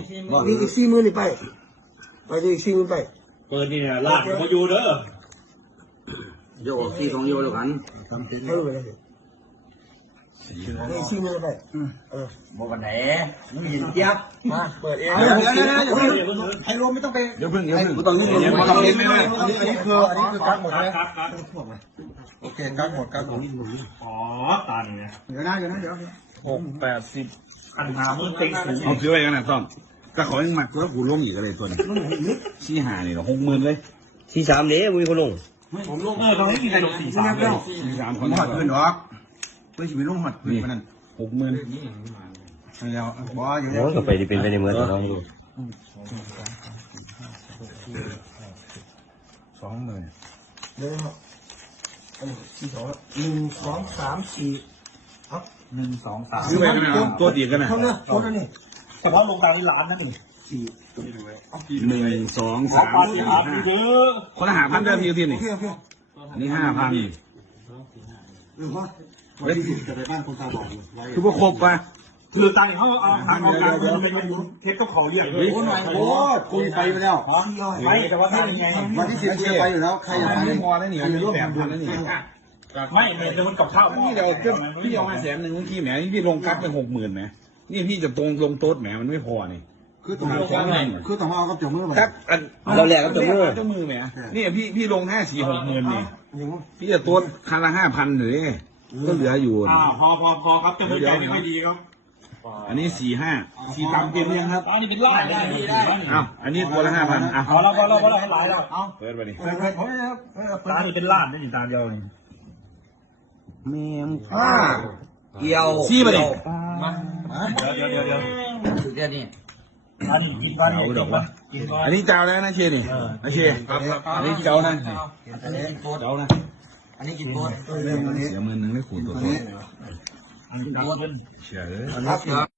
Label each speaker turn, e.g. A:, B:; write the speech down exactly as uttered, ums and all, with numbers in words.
A: นี่อีกสี่หมื่นนี่ไปไปดูอีกสี่หมื่นไป
B: เปิดนี่เนี่ยลาดมาอยู่เด้อ
C: เดี๋ยวออกที่ของโยแล้วกัน
A: เออเลยนี่สี่หมื่นไปเออ
C: บอกวันไหนมึงยินเจี๊ยบ
A: มาเปิดเอง
D: เดี๋ยวเดี๋ยวเดี๋ยวเดี๋ยวไฮโลไม่ต้องไป
C: เดี๋ยวเพิ่งเดี๋ยวเพิ่ง
D: ตอนนี้
C: เดี๋ยวมาทำเล่นไม่ได้
D: อันนี้อันนี้คืออันนี้คือกักหมดใช่ไหม
B: ครับครับ
D: โอเคกักหมดกักหมด
B: อ๋อตันเนี่ย
D: เดี๋ยวนะเดี๋ยวนะเดี๋ยว
C: หกแปดสิบ
B: ขันหามือเต็งสูง
C: เอาซื้อไว้กันนะต้อมก็ขอยังหมักแล้วกูร่วมอีกอะไรตัวนี้ชี้หานี่หรอหกหมื่นเลย
E: สี่สามเด้มีคนลง
B: ผมลงเออตรงนี้มีใครลงสี่สามเลย
C: สี่สามค
D: ผม
C: น
D: หัดพื้นหรอกเพื่อชีวิตลุงหัดพื้นมันนั่น
C: หกหมื่น
D: แล้วบออยู่
E: โอ้ก็ไปที่เป็นไปในเมืองเราดู
D: สองหมื่น
A: เดี๋ยวนะครับอันนี้สี่สองหนึ่งสองสามสี่
D: หนึ่งสองสาม
C: ซื้อไปกันนะตัวเดียวกันนะ
A: เท่านี้โคตรนี่
B: เฉพาะลงกลางนี่ล้านนั่นเอง
C: หนึ่งสองสามสี่ห้า
B: เยอะ
C: คนละหาพันเดิมทีทีนี่
D: เพื่อเพื่อ
C: อันนี้ห้าพัน
D: หรือว่าวันที่จะไปบ้านคนตาบอดไว้
C: คือพวกครบป่ะ
B: คือตังเขาเอาเอาเอาการเงินไปลงเทปก็ขอเยอะเลย
D: โอ้ยโอ้คุยไปไปแล้ว
B: ไม่แต่ว่าถ้าเป็นไง
D: วันที่สิบคุยไปอยู่แล้วใครอยากไป
C: ไม่พอแล้วนี่มีร่วมแปดพันแล้วนี่
B: ไม่เนี่ยเดี๋ยวมันกับข้าว
C: นี่เดี๋ยวพี่เอามาแสนหนึ่งเมื่อกี้แหมนี่พี่ลงกัดไปหกหมื่นแหมนี่พี่จะตรงลงโต๊ดแหมมันไม่พอนี่
D: คือต้องคือต้องเอากับจมูกไป
C: ครับอัน
E: เราแลกกับตัวมือ
C: เจ้ามือแหมนี่พี่พี่ลงห้าสี่หกหมื่นนี่
D: อย่างว่า
C: พี่จะโต๊ดคันละห้าพันเลยก็เหลืออยู่
B: อ่าพอพอพอครับจะไม่ใจไม่ดีครับ
C: อันนี้สี่ห้าสี่ตามเกมยังครับ
B: อันนี้เป็นล้านได้ได้
C: อ้าวอันนี้ตัวละห้าพันอ่ะ
B: พอแล้วพอแล้วพอแล้วให้หลายแล้วเอา
C: เปิดไปดิ
D: เปิดเปิดเปิดเปิด
B: ตานี่เป็นล้านได้อยู่ตาเดียวนี่
C: เมียม
D: อ่า
E: เกี่ยว
C: ซี่มาดิ
B: เดี๋ยวเดี๋ยวเดี๋ยว
E: สุดยอดนี่
B: อันนี้กินก่อนกินก่อนกินก่อน
C: อันนี้เจ้าแล้วนะเชนี่นะเช
B: ครับครับ
C: อันนี้เจ้านะ
E: อันนี้กินโคตร
C: เจ้านะ
E: อันนี้กินโคตร
D: เรื่องนี้
C: เสียหมื่นหนึ่งได้ขูดตัว
D: อัน
C: ตัว
D: นี้
B: อันนี้กินก่อน
C: เชื่อเลย
E: ครับ